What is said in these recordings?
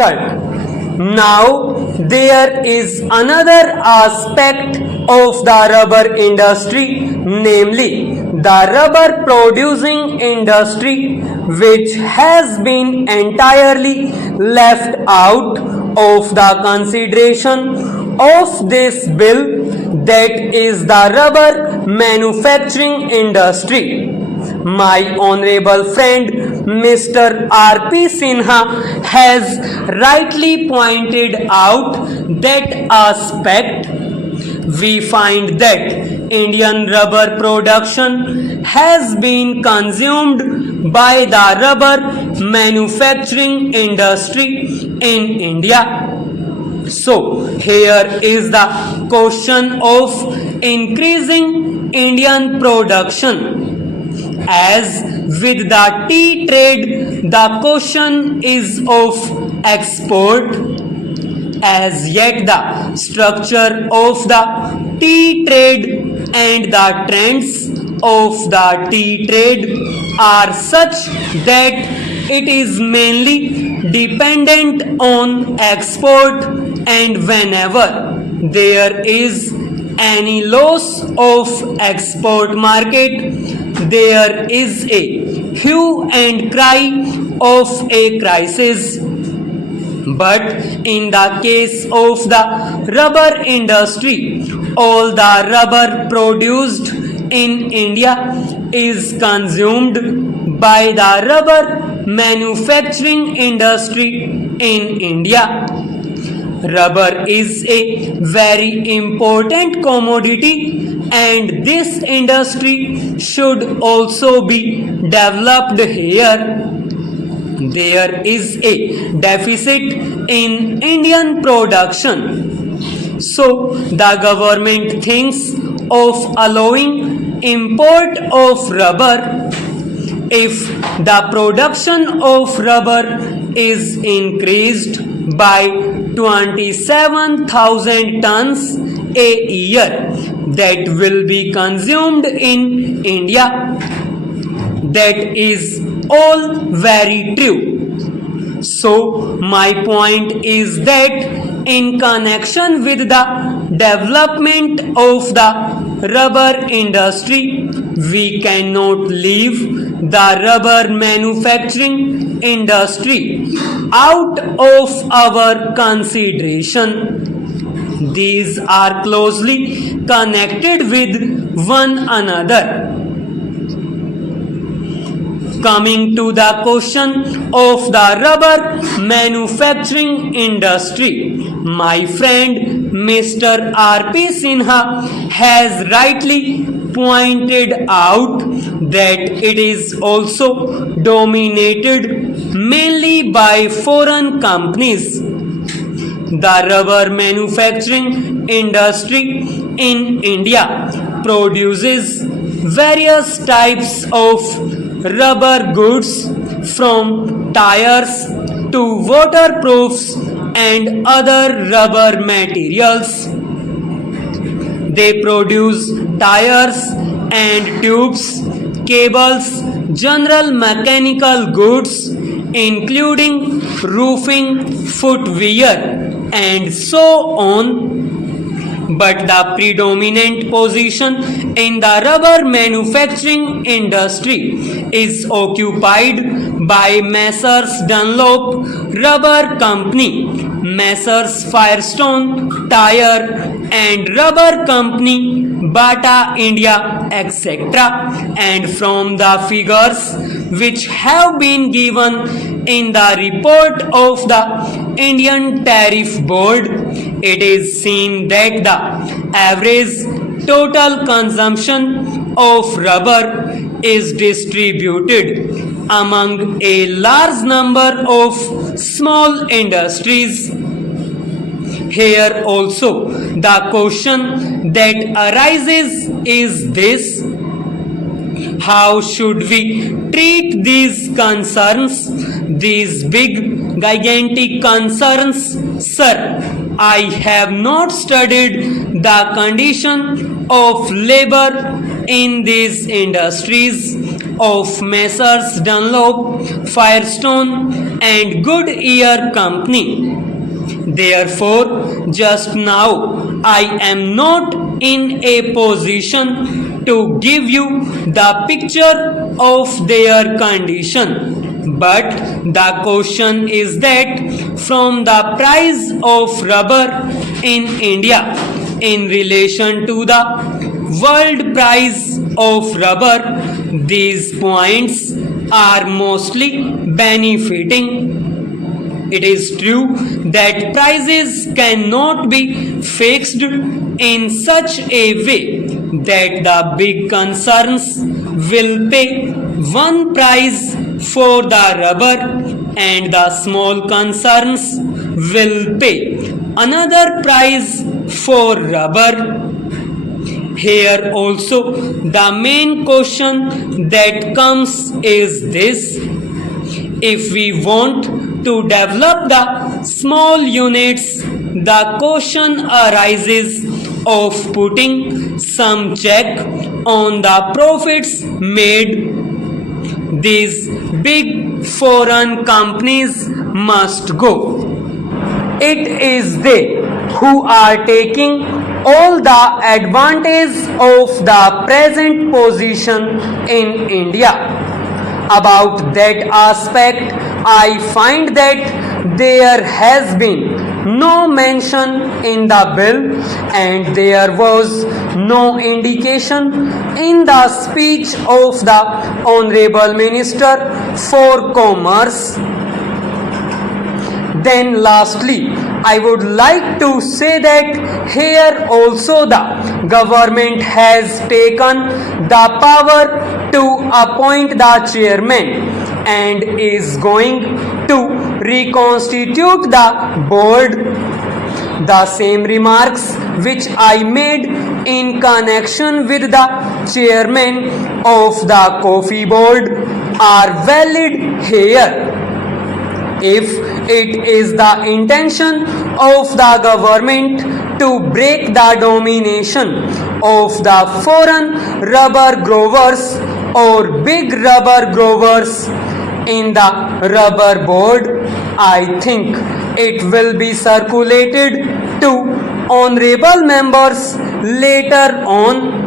Start. Now, there is another aspect of the rubber industry, namely the rubber producing industry, which has been entirely left out of the consideration of this bill, that is the rubber manufacturing industry. My honorable friend Mr. R.P. Sinha has rightly pointed out that aspect. We find that Indian rubber production has been consumed by the rubber manufacturing industry in India. So, here is the question of increasing Indian production. As with the tea trade, the question is of export. As yet, the structure of the tea trade and the trends of the tea trade are such that it is mainly dependent on export, and whenever there is any loss of export market, there is a hue and cry of a crisis. But in the case of the rubber industry, all the rubber produced in India is consumed by the rubber manufacturing industry in India. Rubber is a very important commodity, and this industry should also be developed here. There is a deficit in Indian production. So the government thinks of allowing import of rubber. If the production of rubber is increased by 27,000 tons a year, that will be consumed in India. That is all very true. So, my point is that in connection with the development of the rubber industry, we cannot leave the rubber manufacturing industry out of our consideration. These are closely connected with one another. Coming to the question of the rubber manufacturing industry, my friend Mr. R.P. Sinha has rightly pointed out that it is also dominated mainly by foreign companies. The rubber manufacturing industry in India produces various types of rubber goods, from tires to waterproofs and other rubber materials. They produce tires and tubes, cables, general mechanical goods, including roofing, footwear, and so on. But the predominant position in the rubber manufacturing industry is occupied by Messrs. Dunlop Rubber Company, Messrs. Firestone Tire and Rubber Company, Bata India, etc. And from the figures which have been given in the report of the Indian Tariff Board, it is seen that the average total consumption of rubber is distributed among a large number of small industries. Here also the question that arises is this: how should we treat these concerns, these big gigantic concerns? Sir, I have not studied the condition of labor in these industries of Messrs. Dunlop, Firestone and Goodyear Company. Therefore, just now I am not in a position to give you the picture of their condition. But the question is that from the price of rubber in India in relation to the world price of rubber, these points are mostly benefiting. It is true that prices cannot be fixed in such a way that the big concerns will pay one price for the rubber and the small concerns will pay another price for rubber. Here also the main question that comes is this: if we want to develop the small units, the question arises of putting some check on the profits made. These big foreign companies must go. It is they who are taking all the advantage of the present position in India. About that aspect, I find that there has been no mention in the bill and there was no indication in the speech of the Honorable Minister for Commerce. Then lastly, I would like to say that here also the government has taken the power to appoint the chairman and is going to reconstitute the board. The same remarks which I made in connection with the chairman of the coffee board are valid here. If it is the intention of the government to break the domination of the foreign rubber growers or big rubber growers in the rubber board, I think it will be circulated to honorable members later on.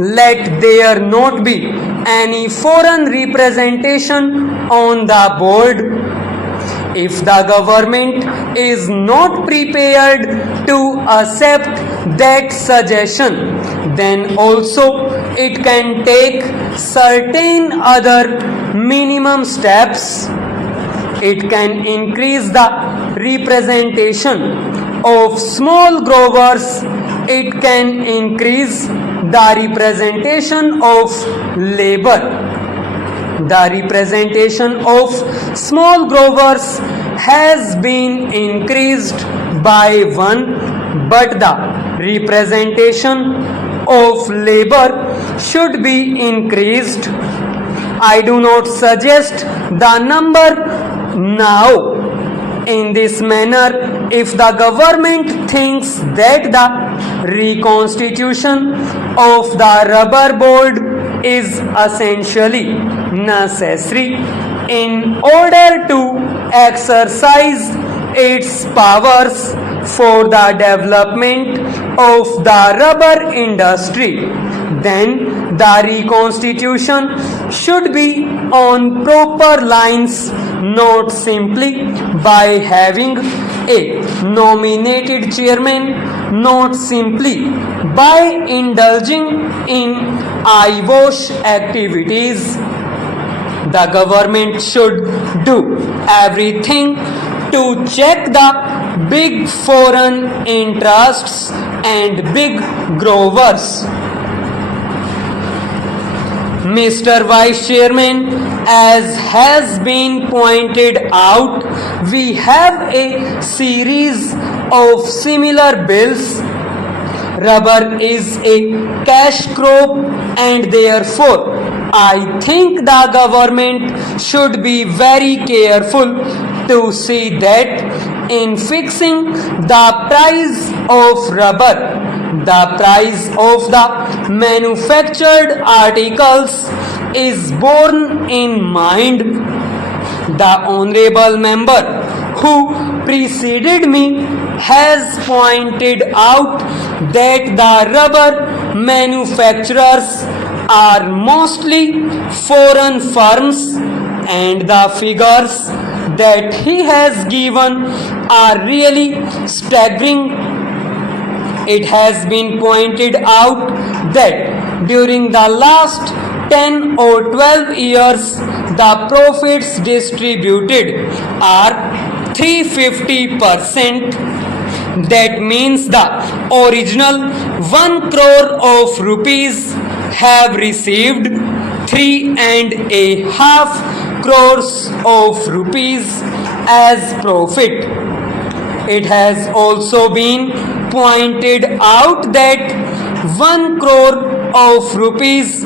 Let there not be any foreign representation on the board. If the government is not prepared to accept that suggestion, then also it can take certain other minimum steps. It can increase the representation of small growers. It can increase the representation of labor. The representation of small growers has been increased by one, but the representation of labor should be increased. I do not suggest the number now. In this manner, if the government thinks that the reconstitution of the rubber board is essentially necessary in order to exercise its powers for the development of the rubber industry, then the reconstitution should be on proper lines, not simply by having a nominated chairman, not simply by indulging in eyewash activities. The government should do everything to check the big foreign interests and big growers. Mr. Vice Chairman, as has been pointed out, we have a series of similar bills. Rubber is a cash crop and therefore I think the government should be very careful to see that in fixing the price of rubber, the price of the manufactured articles is borne in mind. The honorable member who preceded me has pointed out that the rubber manufacturers are mostly foreign firms, and the figures that he has given are really staggering. It has been pointed out that during the last 10 or 12 years, the profits distributed are 350%. That means the original 1 crore of rupees have received 3.5 crores of rupees as profit. It has also been pointed out that 1 crore of rupees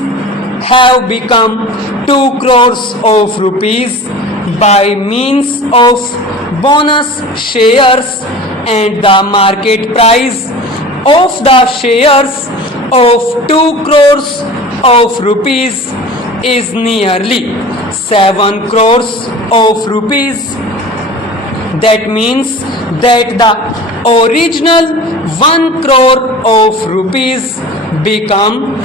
have become 2 crores of rupees by means of bonus shares, and the market price of the shares of 2 crores of rupees is nearly 7 crores of rupees. That means that the original 1 crore of rupees become